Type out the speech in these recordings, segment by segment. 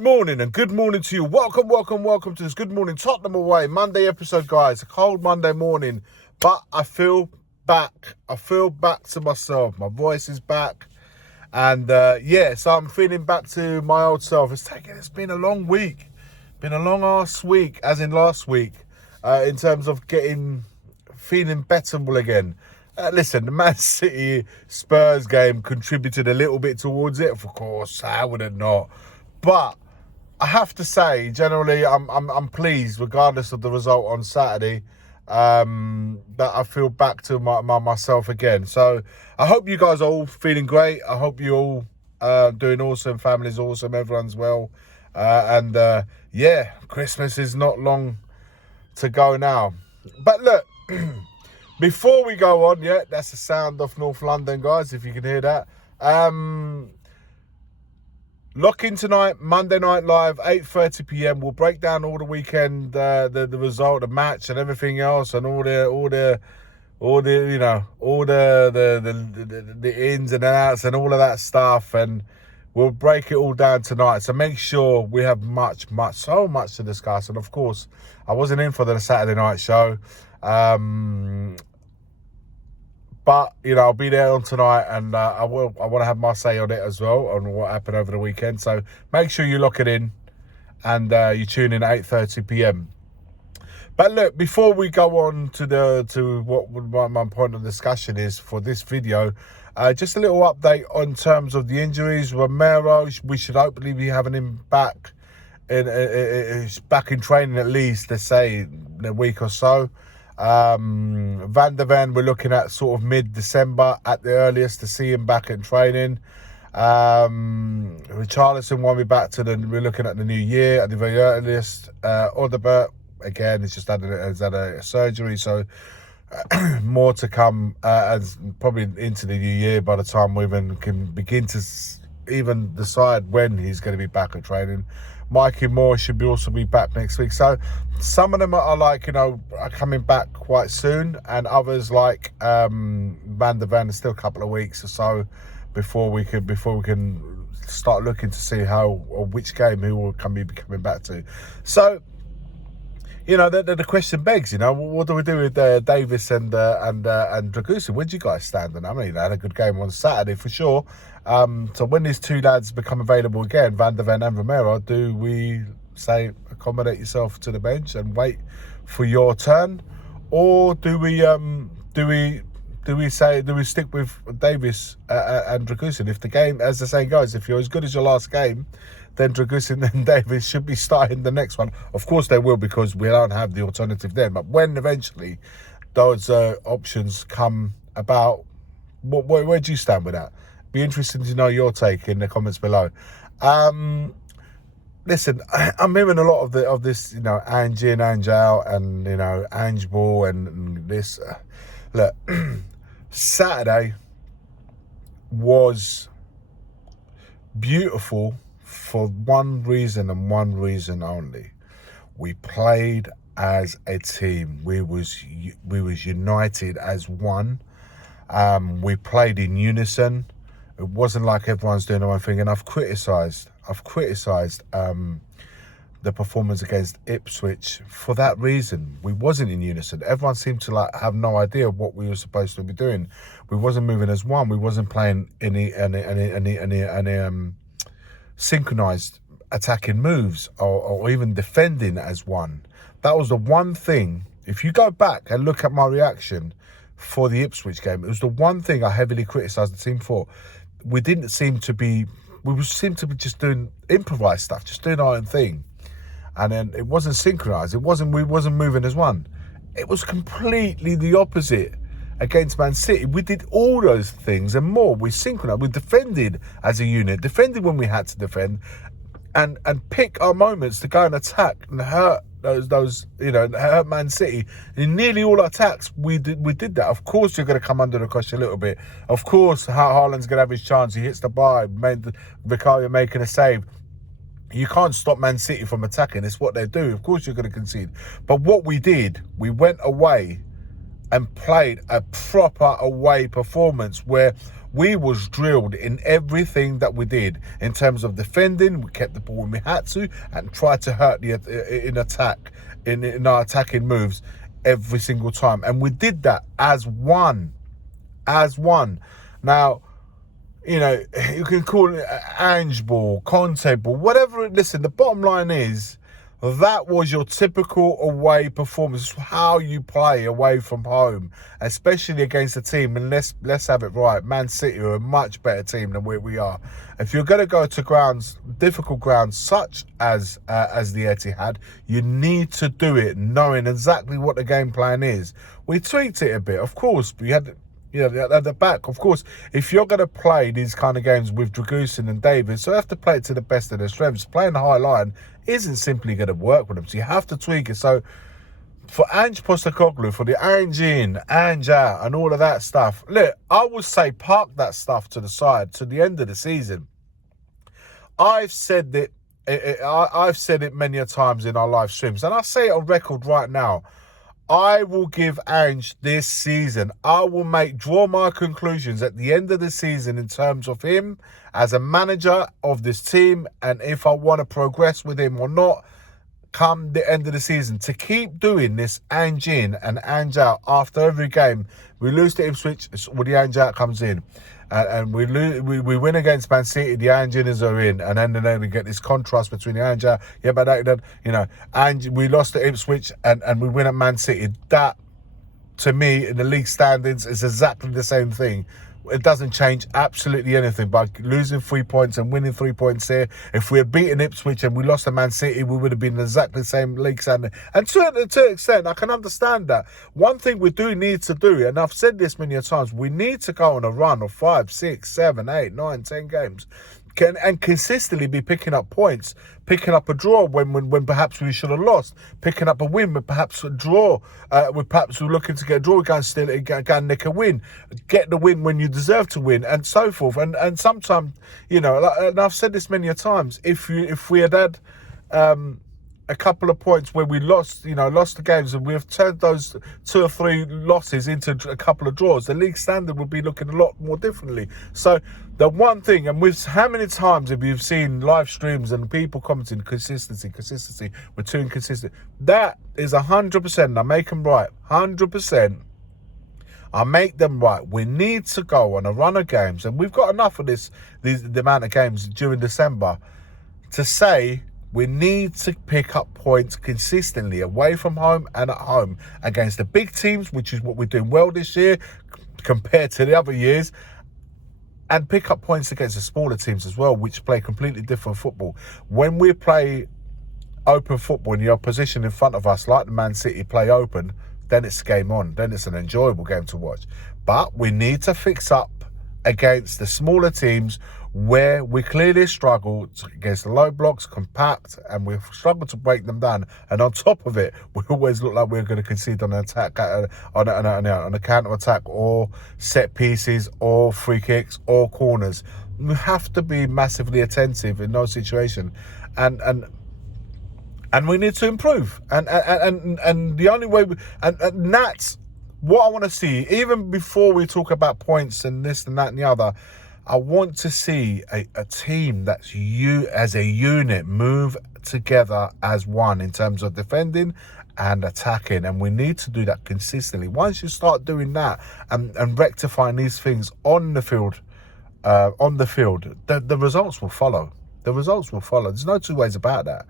Morning and good morning to you. Welcome to this Good Morning Tottenham Away Monday episode, guys. A cold Monday morning, but I feel back. I feel back to myself. My voice is back, and so I'm feeling back to my old self. It's been a long week, been a long ass week, as in last week, in terms of feeling bettable again. Listen, the Man City Spurs game contributed a little bit towards it. Of course, how would it not? But I have to say, generally, I'm pleased, regardless of the result on Saturday, that I feel back to myself again. So I hope you guys are all feeling great. I hope you all doing awesome. Family's awesome. Everyone's well. Christmas is not long to go now. But look, before we go on, that's the sound of North London, guys, if you can hear that. Lock in tonight, Monday Night Live, 8:30 p.m. We'll break down all the weekend, the result, the match, and everything else, and all the ins and outs and all of that stuff, and we'll break it all down tonight. So make sure we have so much to discuss. And of course, I wasn't in for the Saturday night show. But, I'll be there on tonight, and I want to have my say on it as well, on what happened over the weekend. So make sure you lock it in, and you tune in at 8:30 p.m. But look, before we go on to what my point of discussion is for this video, just a little update on terms of the injuries. Romero, we should hopefully be having him back in training, at least, let's say, in a week or so. Van der Ven, we're looking at sort of mid-December at the earliest to see him back in training. Richarlison won't be back we're looking at the new year at the very earliest. Odebert, again, has had a surgery, so more to come, as probably into the new year by the time we even can begin to even decide when he's going to be back at training. Mikey Moore should also be back next week. So some of them are coming back quite soon, and others like Van der Ven are still a couple of weeks or so before we can start looking to see which game who will be coming back to. So the question begs, what do we do with Davis and Dragusin? Where do you guys stand on that? I mean, they had a good game on Saturday for sure. So when these two lads become available again, Van der Ven and Romero, do we say accommodate yourself to the bench and wait for your turn, or do we stick with Davis and Dragusin? If the game, as the saying goes, if you're as good as your last game, then Dragusin and Davis should be starting the next one. Of course they will, because we don't have the alternative then. But when eventually those options come about, where do you stand with that? Be interesting to know your take in the comments below. Listen, I'm hearing a lot of this, Ange in, Ange out, and Ange ball and this. Look, Saturday was beautiful for one reason and one reason only. We played as a team. We was united as one. We played in unison. It wasn't like everyone's doing their own thing. And I've criticised the performance against Ipswich for that reason. We wasn't in unison. Everyone seemed to have no idea what we were supposed to be doing. We wasn't moving as one. We wasn't playing any synchronized attacking moves or even defending as one. That was the one thing. If you go back and look at my reaction for the Ipswich game, it was the one thing I heavily criticised the team for. We seemed to be just doing improvised stuff, just doing our own thing. And then it wasn't synchronized. We wasn't moving as one. It was completely the opposite against Man City. We did all those things and more. We synchronized. We defended as a unit, defended when we had to defend, and pick our moments to go and attack and hurt hurt Man City. In nearly all our attacks, we did that. Of course, you're going to come under the question a little bit. Of course, Haaland's going to have his chance. He hits the bar. Vicario making a save. You can't stop Man City from attacking. It's what they do. Of course, you're going to concede. But what we did, we went away and played a proper away performance where we was drilled in everything that we did in terms of defending. We kept the ball when we had to and tried to hurt in attack, in our attacking moves every single time. And we did that as one. Now, you know, you can call it Ange ball, Conte ball, whatever. Listen, the bottom line is that was your typical away performance. How you play away from home, especially against a team. And let's have it right. Man City are a much better team than where we are. If you're going to go to grounds, difficult grounds such as the Etihad, you need to do it knowing exactly what the game plan is. We tweaked it a bit, of course. We had, you know, at the back, of course, if you're going to play these kind of games with Dragusin and David, so you have to play it to the best of their strengths. Playing the high line isn't simply going to work with them, so you have to tweak it. So for Ange Postecoglou, for the Ange in, Ange out, and all of that stuff, look, I would say park that stuff to the side to the end of the season. I've said that. I've said it many a times in our live streams, and I say it on record right now. I will give Ange this season. I will draw my conclusions at the end of the season in terms of him as a manager of this team and if I want to progress with him or not come the end of the season. To keep doing this Ange in and Ange out after every game. We lose to Ipswich, the Ange out comes in. And we win against Man City, the Anginas are in, and then we get this contrast between the Ange, yeah, but that, you know, and we lost to Ipswich and we win at Man City. That, to me, in the league standings, is exactly the same thing. It doesn't change absolutely anything by losing 3 points and winning 3 points here. If we had beaten Ipswich and we lost to Man City, we would have been exactly the same league standing. And to an extent, I can understand that. One thing we do need to do, and I've said this many times, we need to go on a run of 5, 6, 7, 8, 9, 10 games. And consistently be picking up points, picking up a draw when perhaps we should have lost, picking up a win, but perhaps a draw. Perhaps we're looking to get a draw, we go and nick a win, get the win when you deserve to win, and so forth. And sometimes, you know, and I've said this many a times, if we had a couple of points where we lost the games and we've turned those 2 or 3 losses into a couple of draws, the league standard would be looking a lot more differently. So the one thing, and with how many times have you seen live streams and people commenting consistency, we're too inconsistent. That is 100%, I make them right, 100%. I make them right. We need to go on a run of games, and we've got enough of the amount of games during December to say we need to pick up points consistently away from home and at home against the big teams, which is what we're doing well this year compared to the other years, and pick up points against the smaller teams as well, which play completely different football. When we play open football and the opposition in front of us, like the Man City, play open, then it's game on. Then it's an enjoyable game to watch. But we need to fix up against the smaller teams where we clearly struggle against the low blocks, compact, and we've struggled to break them down. And on top of it, we always look like we're going to concede on an attack, on a counter attack, or set pieces, or free kicks, or corners. We have to be massively attentive in those situations, and we need to improve. And the only way, and that's what I want to see. Even before we talk about points and this and that and the other, I want to see a team that's as a unit move together as one in terms of defending and attacking, and we need to do that consistently. Once you start doing that and rectifying these things on the field, the results will follow. The results will follow. There's no two ways about that.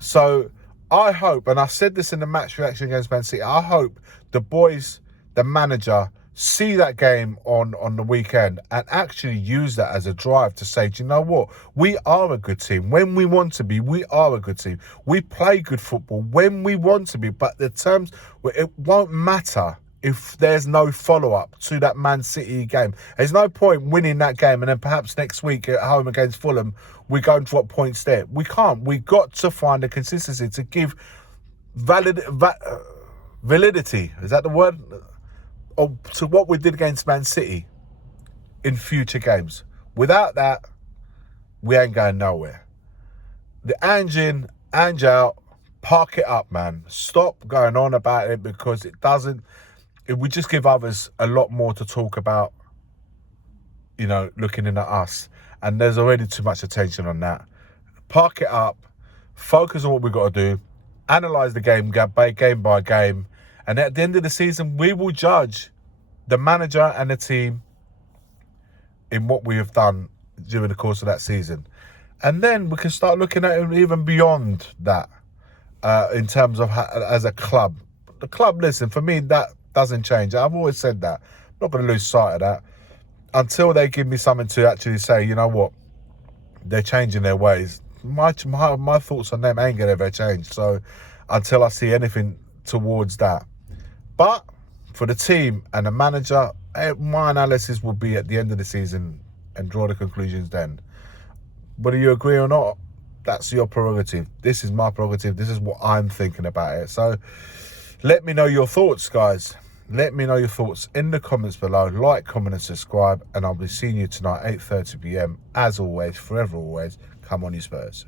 So I hope, and I said this in the match reaction against Man City, I hope the boys, the manager, see that game on the weekend and actually use that as a drive to say, do you know what? We are a good team. When we want to be, we are a good team. We play good football when we want to be, but the terms, it won't matter if there's no follow-up to that Man City game. There's no point winning that game and then perhaps next week at home against Fulham, we go and drop points there. We can't. We've got to find a consistency to give validity, is that the word? To what we did against Man City in future games. Without that, we ain't going nowhere. The Ange in, Ange out, park it up, man. Stop going on about it, because it would just give others a lot more to talk about, looking in at us. And there's already too much attention on that. Park it up, focus on what we've got to do, analyse the game by game, and at the end of the season, we will judge the manager and the team in what we have done during the course of that season. And then we can start looking at it even beyond that, in terms of as a club. The club, listen, for me, that doesn't change. I've always said that. I'm not going to lose sight of that until they give me something to actually say, you know what, they're changing their ways. My thoughts on them ain't going to ever change. So until I see anything towards that. But for the team and the manager, my analysis will be at the end of the season and draw the conclusions then. Whether you agree or not, that's your prerogative. This is my prerogative. This is what I'm thinking about it. So let me know your thoughts, guys. Let me know your thoughts in the comments below. Like, comment and subscribe. And I'll be seeing you tonight, 8:30 p.m. As always, forever always, come on you Spurs.